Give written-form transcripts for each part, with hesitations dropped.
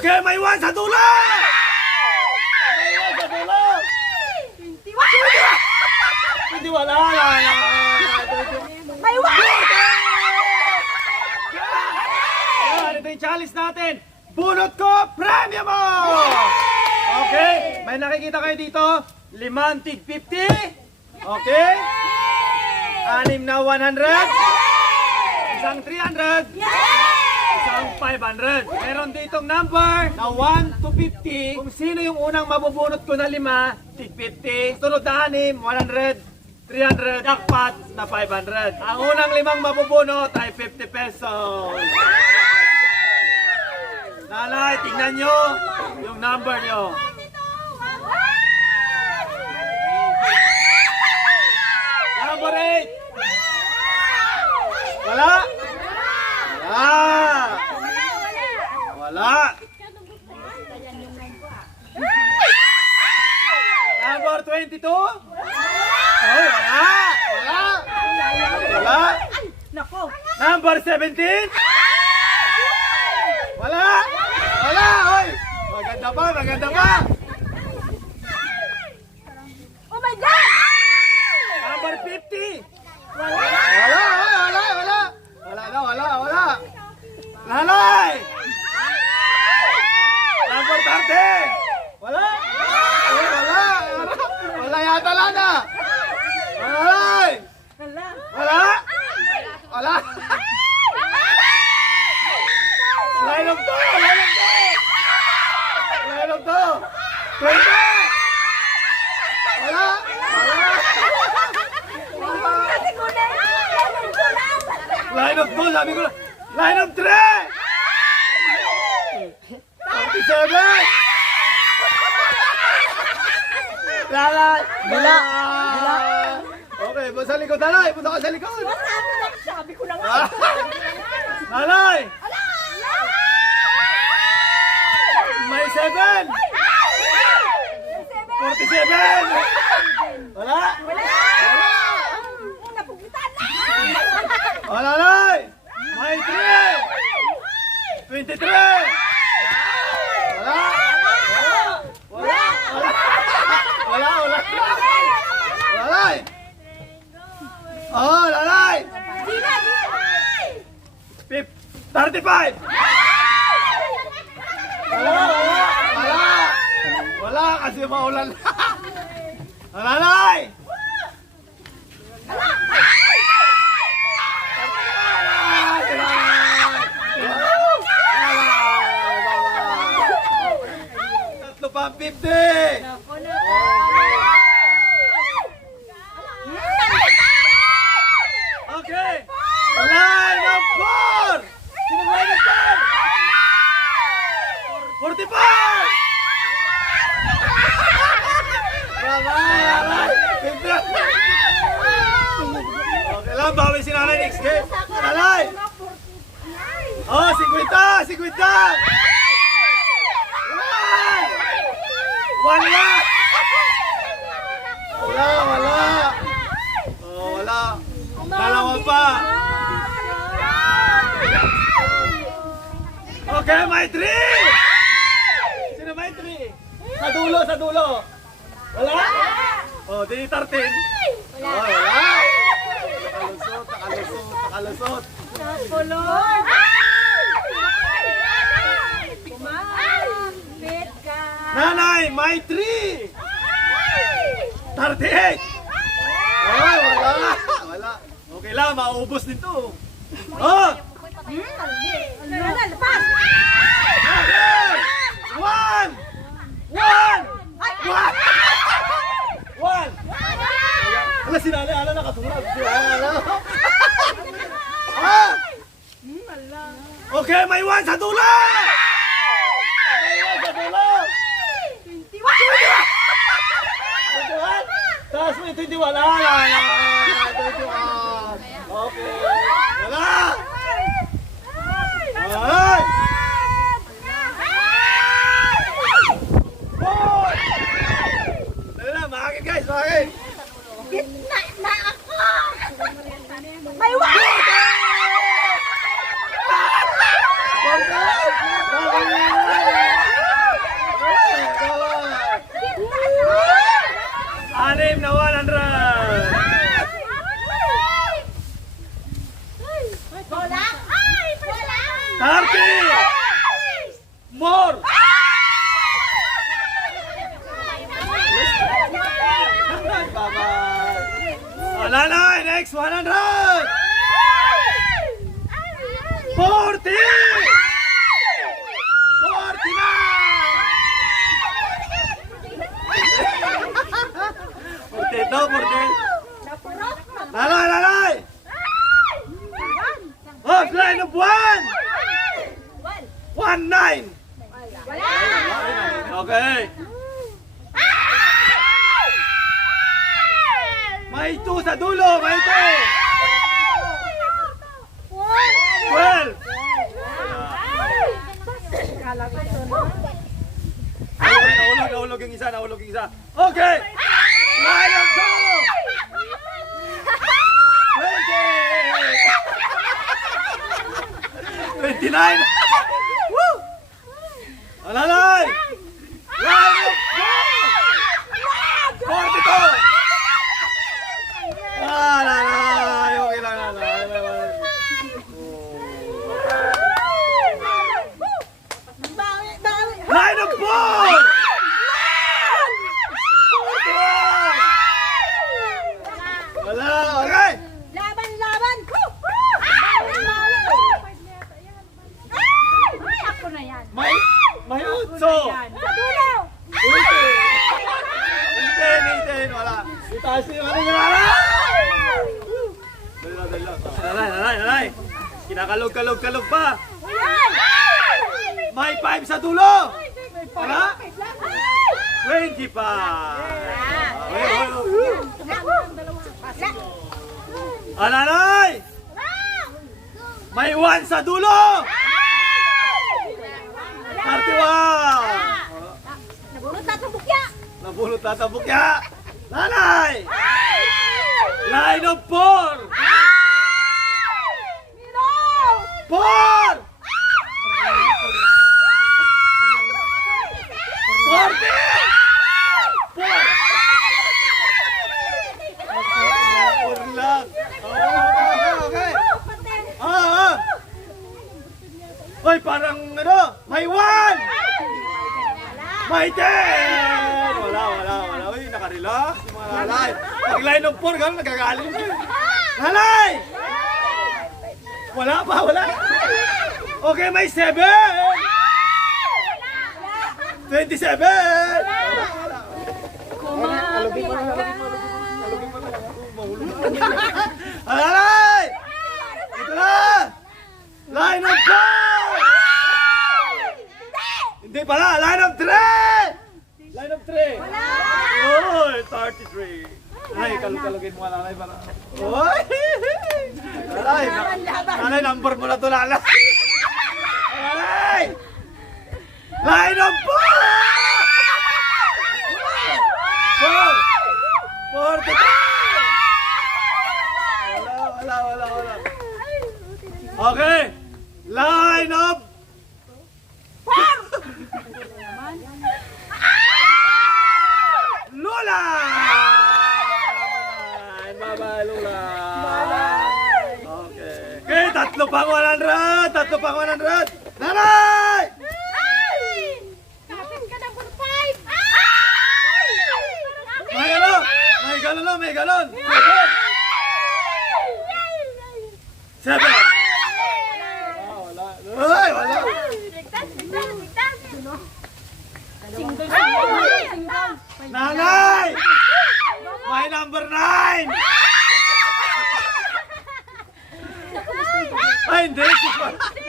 Okay, may 1 sa dulo! May 1 sa dulo! 21! Hindi wala. May 1! Yan, ito yung challenge natin. Bunot ko, premyo mo! Okay, may nakikita kayo dito. 5 tig 50. Okay? 6 na 100. Isang 300. Isang 500. Meron ditong number na 1 to 50. Kung sino yung unang mabubunot ko na 5, tig 50. Sunod na 6, 100, 300, jackpot na 500. Ang unang 5 mabubunot ay 50 pesos. Nanay, tingnan nyo yung number nyo. Number 8. Wala? Wala. Number 22? Oh, wala. Nako. Number 17? Wala. Oy. Maganda pa. Oh my God! Number 50? Wala. Wala. Nanay! Number 30? Wala yata, Lana. Nanay! Wala. Line of to. 20! Wala. Kasi kulay. Line of 2, sabi ko na. Line of 3! 37! Bila. Okay, sa likod, nanay. Punta ka sa likod. Sabi ko na nga. Nanay! May 7! 47! Wala? Napugitan na. Wala, nanay! May 3! 23! Wala! Oh, nanay! 35! Wala kasi maulan. Nanay! Tatlo pa 50! Okay! Line of 4! Sino line of 4? 45! Okay lang, bawi si nanay next game. Nanay! Oh, 50! Wala! Oh, wala. Dalawa pa. Okay, may 3! Sino may 3? Sa dulo. Wala? Oh, di 13. Oh, wala. Nakalusot. Napulog. Kumapit ka. Nanay, may 3! 38! Oh, wala. Okay lang, maubos nito. Oh! Lepas. 1! Ala, si nanay, nakasunod. Okay, may 1 sa dulo! Tapos may 21. Okay. Wala! Ay! Boy! Dali na, makakit guys, makakit! Gitna na ako. May 1! Bakit? 30! More! Bye-bye! Nanay, next 100! 40! 49! 48! Nanay! Line of 1! 19! Okay. May 2 sa dulo, may 2! 12! Nahulog yung isa. Okay! Line of 2! 20! 29! Woo! Alalay! Line of 4! 42! Alalay! Okay lang, alalay. Line of 4! 41! Wala, okay! Laban! Ako na yan. May 8! Sa dulo! Itin, wala. Itaas yung ano yung nanay! Nanay. Kinakalog pa. May 5 sa dulo. Wala? 20 pa. Nanay! May 1 sa dulo. 31. Nabulot na tabukya. Nanay! Line of 4! 4! 40! 4 lang. Okay. Hoy, parang ano, may 1! May 10! Wala. Uy, nakarelax yung mga nanay. Pag line of 4, gano'n, nagagaling na. Nanay! Wala pa. Okay, may 7! 27! Nanay! Ito na! Line of 4! Hindi pala, line of 3! Line of 3! Oy, 33! Nanay, kalugin mo nga nanay para... Oy! Nanay, number mo na ito nanay! Nanay! Line of 4! 42! Wala. Okay! Line of Lola! Bye-bye, Lola! Okay, tatlo pang 100! Nanay! Kapit ka na for 5! May galon! 7! Wala! Nanay! My number 9! Ay, hindi.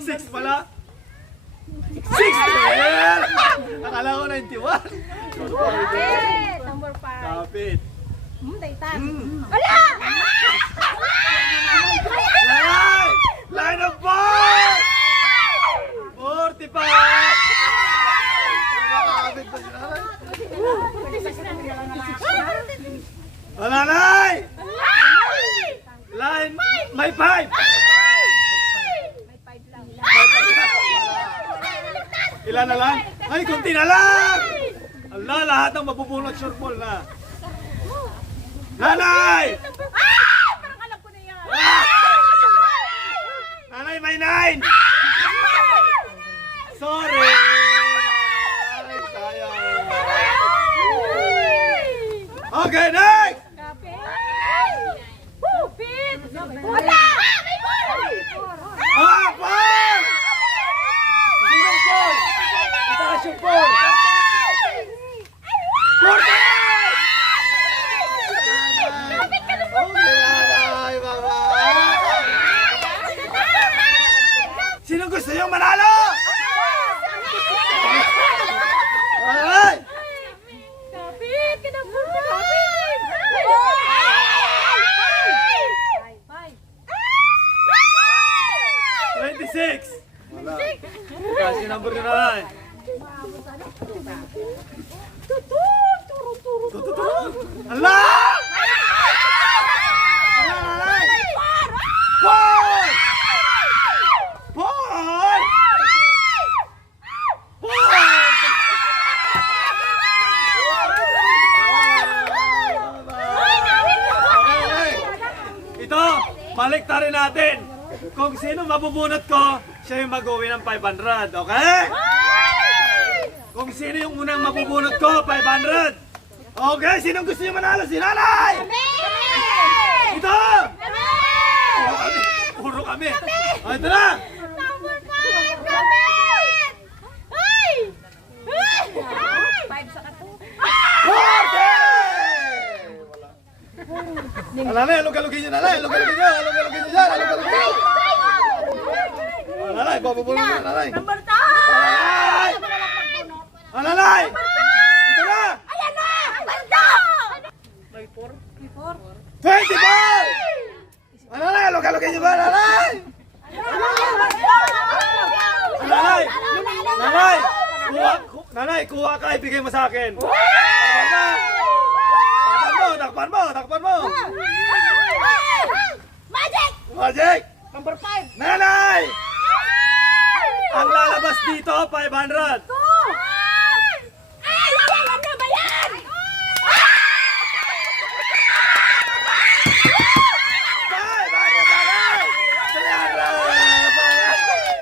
6 pala. 6 din! Akala ko 91. Number 5. Kapit. Daytan. Wala! Nanay! Line of 4! 45! Nakakabit ba si nanay? Nanay! Line, may 5! Ilan na lang? Ay, kunti na lang! Allah, lahat ng mabubunot short ball na. Nanay! Parang alam ko na yan. Nanay, may 9! Sorry! Nanay, sayang. Okay, next! Kapit! Kapit! Wala! May bola! Apat! Sinong four? Itaas yung four. 48! Kapit ka na po! Okay, nanay, bye-bye. Sinong gusto yung manalo? Nanay! Kapit ka na po! Kapit! 26! Wala. Kasi number ni nanay. Ala! Ala, nanay! Four! Four! Okay. Ito, baliktarin natin. Kung sino mabubunot ko, siya yung mag-uwi ng 500, okay? Kung sino yung unang mabubunot ko, 500. Okay, sinong gusto niyo manalo? Si nanay! Ito! Puro kami. O, ito na! Number 5! Kapit! Ay! Ay! 5 sa kato. 40! Wala na, alog-alogin nyo nanay, alog-alogin nyo, alog-alogin nyo dyan, alog-alogin nyo. Nanay, babubulong nyo nanay. Number 2! Nanay! Nanay! Ito na! Ayan na! Banda! 24! Nanay, alog-alogin nyo ba nanay? Nanay! Nanay! Nanay, kuha ka, ibigay mo sa akin. Takpan mo! Takpan mo! Magic! Magic! Number 5! Nanay! Ang lalabas dito, 500.